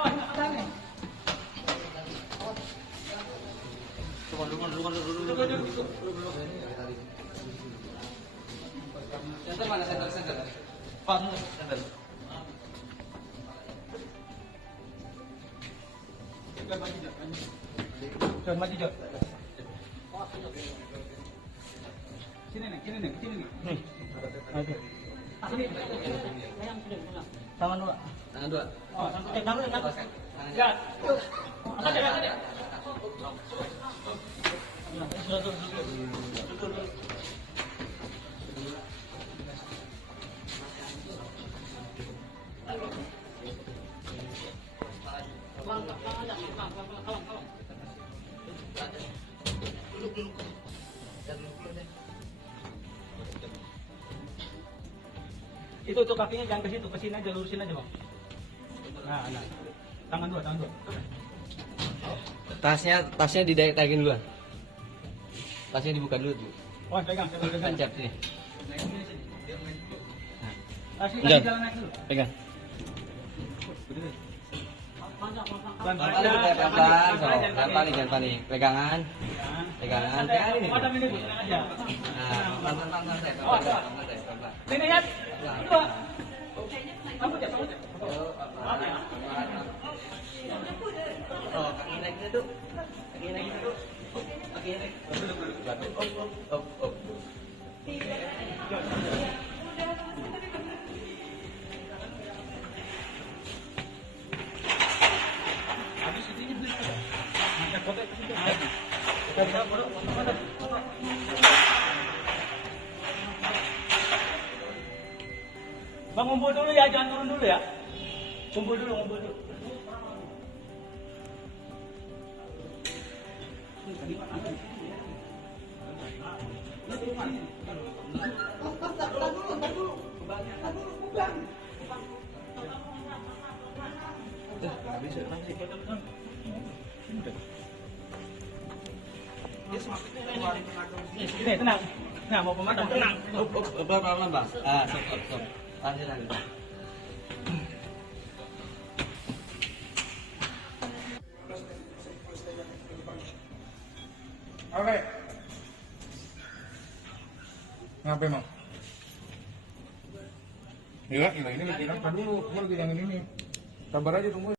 Center mana? Center. Pas center. Jangan maju, Jok. Sini nih. Oke. Sini. Tangan dua. Oh, tangan. Ya. Ada. Itu kakinya jangan ke situ, ke sini aja, lurusin aja, Bang. Nah. Tangan dua. Tasnya didaikin dulu. Tasnya dibuka dulu. Oh, pegang. Tancap sini. Kasih jalan naik dulu. Pegang. Pelan-pelan. Jangan panik. Pegangan. Pegangan ini. Aja. Nah, pelan-pelan. Sini ya. Dua. Sambut ya. Oh, kaki naik dulu. Kaki naik. Up. Habis ini beli. Angkat kotak ke situ. Bang, ngumpul dulu ya, jangan turun dulu ya. Ngumpul dulu. Ini tenang. Nah, mau pemadam tenang. Pelan-pelan, Bang. Stop. Lanjut. Oke. Ngapain, Mang? Ini lagi dulu, kamu lagi yang ini. Sabar aja tunggu.